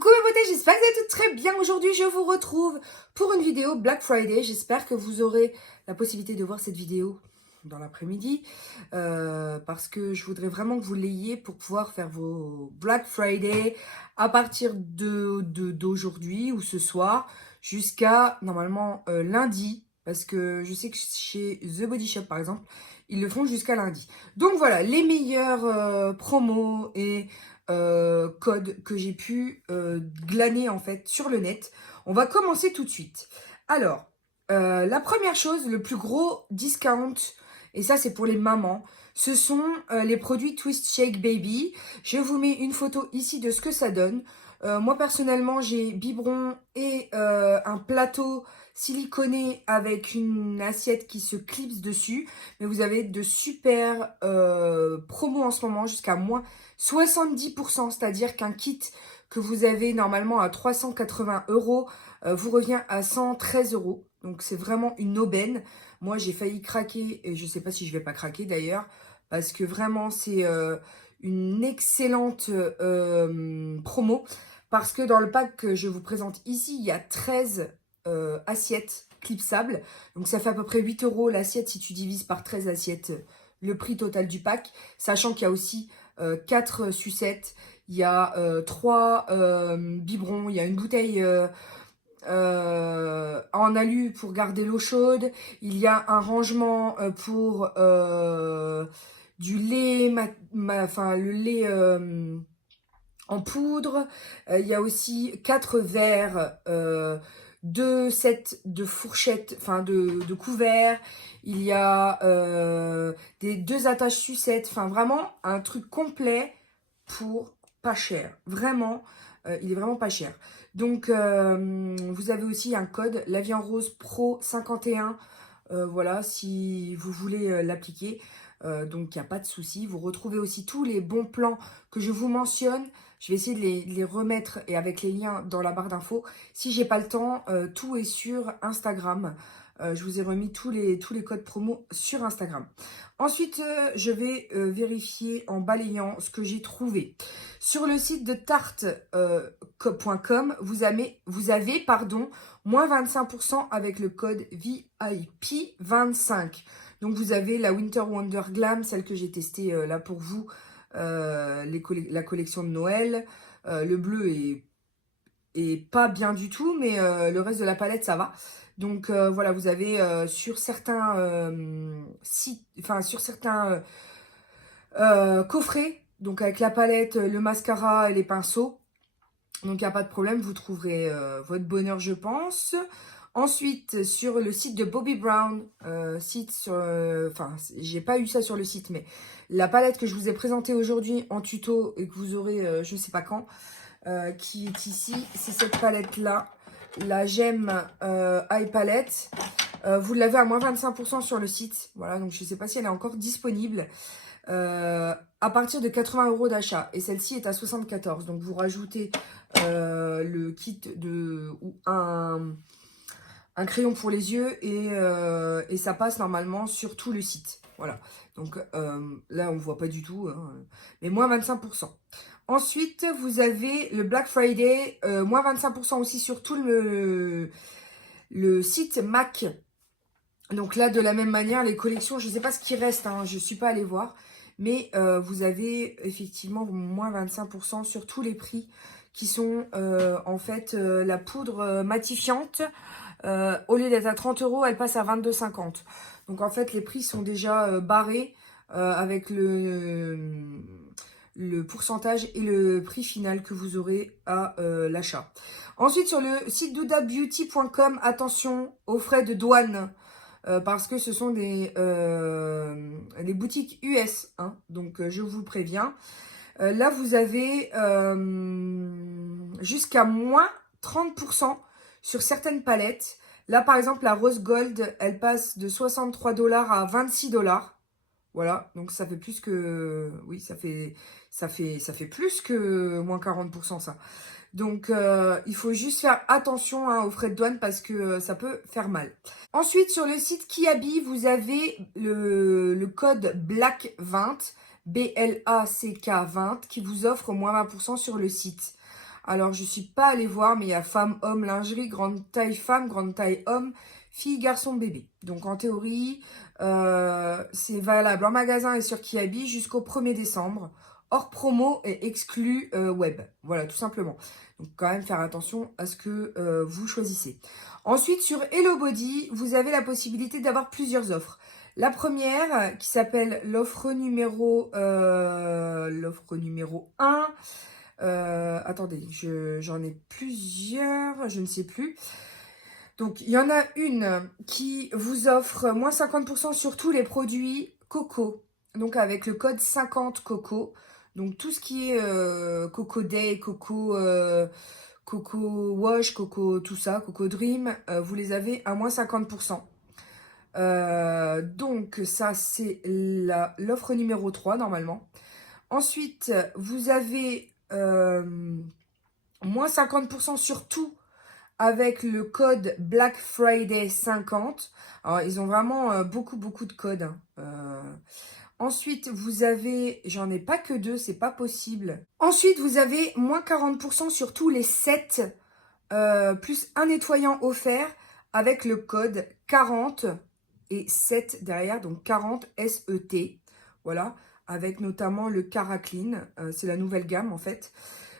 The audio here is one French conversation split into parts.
Coucou mes beautés, j'espère que vous allez toutes très bien. Aujourd'hui, je vous retrouve pour une vidéo Black Friday. J'espère que vous aurez la possibilité de voir cette vidéo dans l'après-midi parce que je voudrais vraiment que vous l'ayez pour pouvoir faire vos Black Friday à partir d'aujourd'hui ou ce soir jusqu'à normalement lundi, parce que je sais que chez The Body Shop par exemple, ils le font jusqu'à lundi. Donc voilà, les meilleurs promos et codes que j'ai pu glaner en fait sur le net. On va commencer tout de suite. Alors, la première chose, le plus gros discount, et ça c'est pour les mamans, ce sont les produits Twist Shake Baby. Je vous mets une photo ici de ce que ça donne. Moi personnellement j'ai biberon et un plateau siliconé avec une assiette qui se clipse dessus. Mais vous avez de super promos en ce moment jusqu'à moins 70%, c'est-à-dire qu'un kit que vous avez normalement à 380 € vous revient à 113 €. Donc c'est vraiment une aubaine. Moi j'ai failli craquer et je ne sais pas si je vais pas craquer d'ailleurs, parce que vraiment c'est une excellente promo. Parce que dans le pack que je vous présente ici, il y a 13 assiettes clipsables. Donc ça fait à peu près 8 € l'assiette si tu divises par 13 assiettes le prix total du pack. Sachant qu'il y a aussi 4 sucettes, il y a 3 biberons, il y a une bouteille en alu pour garder l'eau chaude, il y a un rangement pour du lait, enfin le lait en poudre, il y a aussi 4 verres, 2 sets de fourchettes, enfin de couverts, il y a des 2 attaches sucettes, enfin vraiment un truc complet pour pas cher. Vraiment, il est vraiment pas cher. Donc vous avez aussi un code La Vie en Rose Pro 51. Voilà, si vous voulez l'appliquer. Donc il n'y a pas de souci. Vous retrouvez aussi tous les bons plans que je vous mentionne. Je vais essayer de les remettre et avec les liens dans la barre d'infos. Si j'ai pas le temps, tout est sur Instagram. Je vous ai remis tous les codes promo sur Instagram. Ensuite, je vais vérifier en balayant ce que j'ai trouvé. Sur le site de tarte.com, vous avez moins 25% avec le code VIP25. Donc vous avez la Winter Wonder Glam, celle que j'ai testée là pour vous, la collection de Noël. Le bleu est pas bien du tout, mais le reste de la palette ça va. Donc voilà, vous avez sur certains sites, enfin sur certains coffrets, donc avec la palette, le mascara et les pinceaux. Donc il n'y a pas de problème, vous trouverez votre bonheur je pense. Ensuite, sur le site de Bobbi Brown, enfin, j'ai pas eu ça sur le site, mais la palette que je vous ai présentée aujourd'hui en tuto et que vous aurez je sais pas quand, qui est ici, c'est cette palette-là, la Gemme Eye Palette. Vous l'avez à moins 25% sur le site, voilà, donc je sais pas si elle est encore disponible. À partir de 80 € d'achat, et celle-ci est à 74. Donc vous rajoutez le kit ou un crayon pour les yeux et ça passe normalement sur tout le site. Voilà, donc là on ne voit pas du tout, hein, mais moins 25%. Ensuite, vous avez le Black Friday, moins 25% aussi sur tout le site MAC. Donc là, de la même manière, les collections, je ne sais pas ce qui reste, hein, je ne suis pas allée voir. Mais vous avez effectivement moins 25% sur tous les prix qui sont en fait la poudre matifiante. Au lieu d'être à 30 €, elle passe à 22,50 €. Donc en fait, les prix sont déjà barrés avec le pourcentage et le prix final que vous aurez à l'achat. Ensuite, sur le site doudabeauty.com, attention aux frais de douane. Parce que ce sont des boutiques US, hein, donc je vous préviens. Là, vous avez jusqu'à moins 30% sur certaines palettes. Là, par exemple, la Rose Gold, elle passe de 63 $ à 26 $. Voilà, donc ça fait plus que... Oui, ça fait plus que moins 40%, ça. Donc, il faut juste faire attention hein, aux frais de douane parce que ça peut faire mal. Ensuite, sur le site Kiabi, vous avez le code BLACK20, BLACK20, qui vous offre moins 20% sur le site. Alors, je suis pas allée voir, mais il y a femme, homme, lingerie, grande taille femme, grande taille homme, fille, garçon, bébé. Donc, en théorie, c'est valable en magasin et sur Kiabi jusqu'au 1er décembre. Hors promo et exclu web. Voilà, tout simplement. Donc, quand même, faire attention à ce que vous choisissez. Ensuite, sur Hello Body, vous avez la possibilité d'avoir plusieurs offres. La première, qui s'appelle l'offre numéro 1. Attendez, j'en ai plusieurs, je ne sais plus. Donc, il y en a une qui vous offre moins 50% sur tous les produits Coco. Donc, avec le code 50 Coco. Donc, tout ce qui est Coco Day, Coco Wash, Coco tout ça, Coco Dream, vous les avez à moins 50%. Donc, ça, c'est l'offre numéro 3, normalement. Ensuite, vous avez moins 50% sur tout avec le code Black Friday 50. Alors, ils ont vraiment beaucoup de codes. Ensuite, vous avez, j'en ai pas que 2, c'est pas possible. Ensuite, vous avez moins 40% sur tous les sets, plus un nettoyant offert avec le code 40 et 7 derrière, donc 40 SET. Voilà, avec notamment le Caraclean, c'est la nouvelle gamme en fait.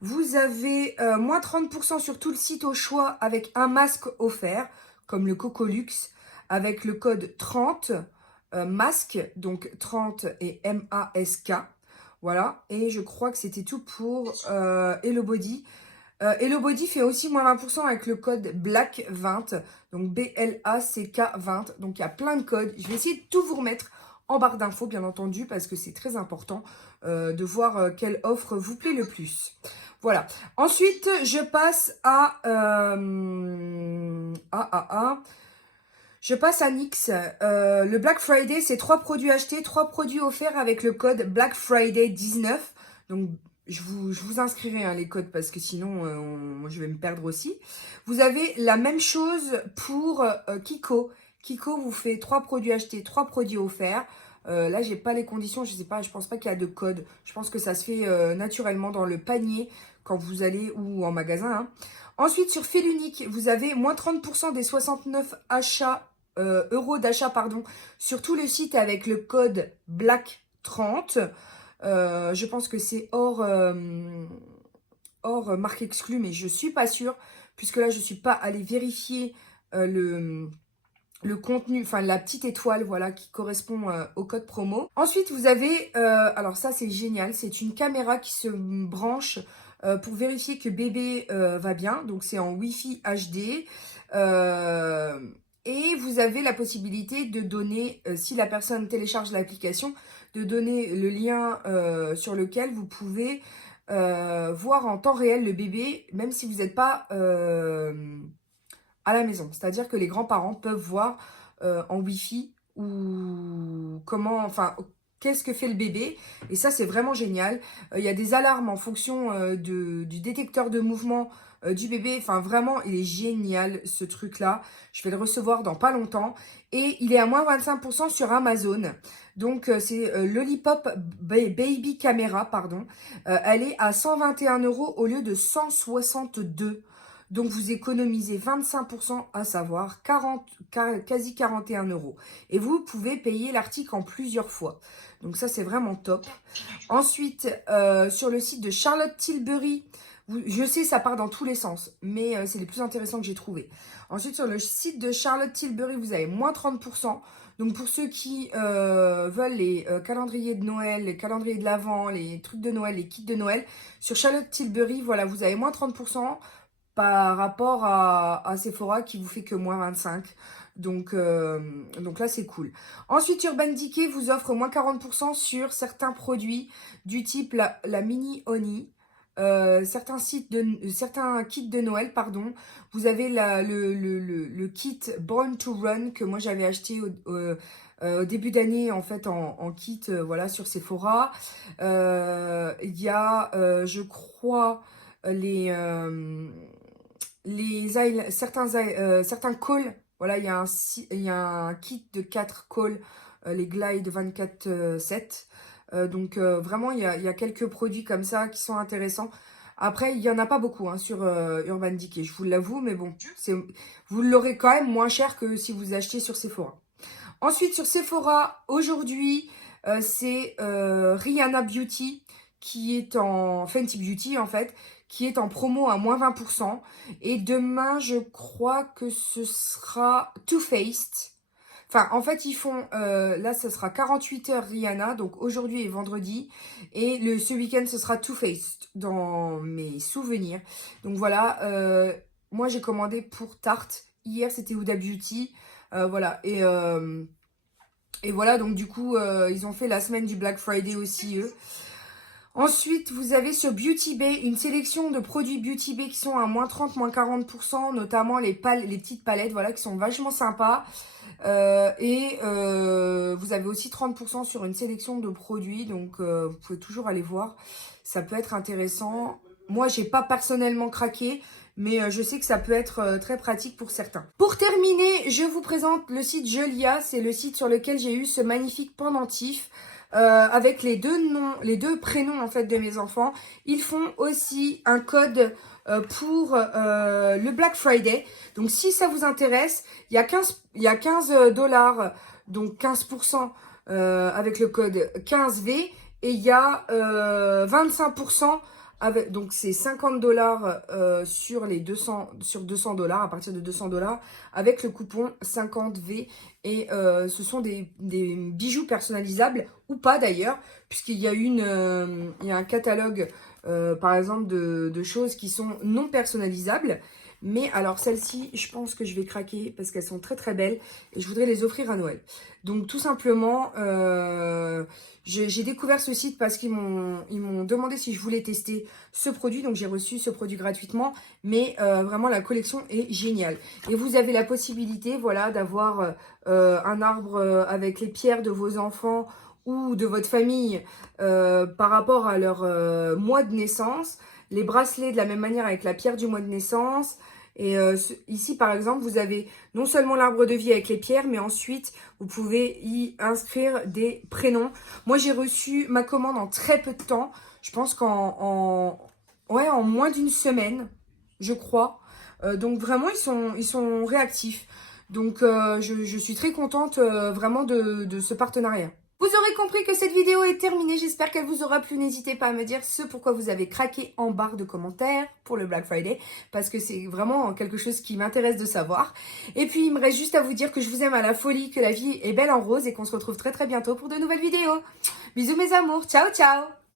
Vous avez moins 30% sur tout le site au choix avec un masque offert, comme le Cocolux, avec le code 30 masque, donc 30 et MASK. Voilà, et je crois que c'était tout pour Hello Body. Hello Body fait aussi moins 20% avec le code BLACK20, donc BLACK20. Donc il y a plein de codes. Je vais essayer de tout vous remettre en barre d'infos, bien entendu, parce que c'est très important de voir quelle offre vous plaît le plus. Voilà. Ensuite, je passe je passe à NYX. Le Black Friday, c'est 3 produits achetés, 3 produits offerts avec le code Black Friday 19. Donc, je vous inscrirai les codes parce que sinon, je vais me perdre aussi. Vous avez la même chose pour Kiko. Kiko vous fait 3 produits achetés, 3 produits offerts. Là, j'ai pas les conditions, je sais pas, je pense pas qu'il y a de code. Je pense que ça se fait naturellement dans le panier quand vous allez ou en magasin. Hein. Ensuite, sur Felunique, vous avez moins 30% des 69 euros d'achat sur tout le site avec le code BLACK30. Je pense que c'est hors marque exclue, mais je suis pas sûre, puisque là, je suis pas allée vérifier le contenu, enfin la petite étoile, voilà, qui correspond au code promo. Ensuite, vous avez, alors ça c'est génial, c'est une caméra qui se branche pour vérifier que bébé va bien. Donc c'est en Wi-Fi HD. Et vous avez la possibilité de donner, si la personne télécharge l'application, de donner le lien sur lequel vous pouvez voir en temps réel le bébé, même si vous n'êtes pas à la maison. C'est-à-dire que les grands-parents peuvent voir en Wi-Fi ou comment, enfin, qu'est-ce que fait le bébé. Et ça, c'est vraiment génial. Il y a des alarmes en fonction du détecteur de mouvement du bébé. Enfin, vraiment, il est génial, ce truc-là. Je vais le recevoir dans pas longtemps. Et il est à moins 25% sur Amazon. Donc, c'est Lollipop Baby Camera, pardon. Elle est à 121 € au lieu de 162. Donc, vous économisez 25%, à savoir quasi 41 €. Et vous pouvez payer l'article en plusieurs fois. Donc, ça, c'est vraiment top. Ensuite, sur le site de Charlotte Tilbury, je sais, ça part dans tous les sens, mais c'est les plus intéressants que j'ai trouvés. Ensuite, sur le site de Charlotte Tilbury, vous avez moins 30%. Donc, pour ceux qui veulent les calendriers de Noël, les calendriers de l'Avent, les trucs de Noël, les kits de Noël, sur Charlotte Tilbury, voilà, vous avez moins 30%. Par rapport à Sephora qui vous fait que moins 25. Donc là, c'est cool. Ensuite, Urban Decay vous offre moins 40% sur certains produits du type la Mini Honey. Certains kits de Noël, pardon. Vous avez le kit Born to Run que moi j'avais acheté au début d'année en fait en kit voilà sur Sephora. Il y a je crois certains calls. Voilà, il y a un kit de 4 calls, les Glide 24/7. Donc vraiment, il y a quelques produits comme ça qui sont intéressants. Après, il n'y en a pas beaucoup hein, sur Urban Decay, je vous l'avoue, mais bon, vous l'aurez quand même moins cher que si vous achetiez sur Sephora. Ensuite, sur Sephora, aujourd'hui, c'est Rihanna Beauty, qui est en Fenty Beauty, en fait, qui est en promo à moins 20%. Et demain, je crois que ce sera Too Faced. Enfin, en fait, ils font, là, ce sera 48 heures Rihanna, donc aujourd'hui et vendredi. Et ce week-end, ce sera Too Faced, dans mes souvenirs. Donc voilà, moi, j'ai commandé pour Tarte. Hier, c'était Huda Beauty. Voilà, et voilà, donc du coup, ils ont fait la semaine du Black Friday aussi, eux. Ensuite, vous avez sur Beauty Bay, une sélection de produits Beauty Bay qui sont à moins 30, moins 40%, notamment les petites palettes, voilà, qui sont vachement sympas. Vous avez aussi 30% sur une sélection de produits, donc vous pouvez toujours aller voir. Ça peut être intéressant. Moi, j'ai pas personnellement craqué, mais je sais que ça peut être très pratique pour certains. Pour terminer, je vous présente le site Julia. C'est le site sur lequel j'ai eu ce magnifique pendentif avec les deux prénoms en fait de mes enfants. Ils font aussi un code pour le Black Friday. Donc si ça vous intéresse, il y a 15 $, donc 15% avec le code 15V, et il y a 25% avec, donc c'est 50 $ sur 200 $, à partir de 200 $ avec le coupon 50V. Et ce sont des bijoux personnalisables, ou pas d'ailleurs, puisqu'il y a il y a un catalogue par exemple de choses qui sont non personnalisables. Mais alors celles-ci, je pense que je vais craquer parce qu'elles sont très très belles et je voudrais les offrir à Noël. Donc tout simplement, j'ai découvert ce site parce qu'ils m'ont demandé si je voulais tester ce produit. Donc j'ai reçu ce produit gratuitement, mais vraiment la collection est géniale. Et vous avez la possibilité, voilà, d'avoir un arbre avec les pierres de vos enfants ou de votre famille par rapport à leur mois de naissance. Les bracelets de la même manière avec la pierre du mois de naissance. Et ici, par exemple, vous avez non seulement l'arbre de vie avec les pierres, mais ensuite, vous pouvez y inscrire des prénoms. Moi, j'ai reçu ma commande en très peu de temps. Je pense en moins d'une semaine, je crois. Donc, vraiment, ils sont réactifs. Donc, je suis très contente vraiment de ce partenariat. Vous aurez compris que cette vidéo est terminée, j'espère qu'elle vous aura plu. N'hésitez pas à me dire ce pourquoi vous avez craqué en barre de commentaires pour le Black Friday, parce que c'est vraiment quelque chose qui m'intéresse de savoir. Et puis il me reste juste à vous dire que je vous aime à la folie, que la vie est belle en rose et qu'on se retrouve très très bientôt pour de nouvelles vidéos. Bisous mes amours, ciao ciao.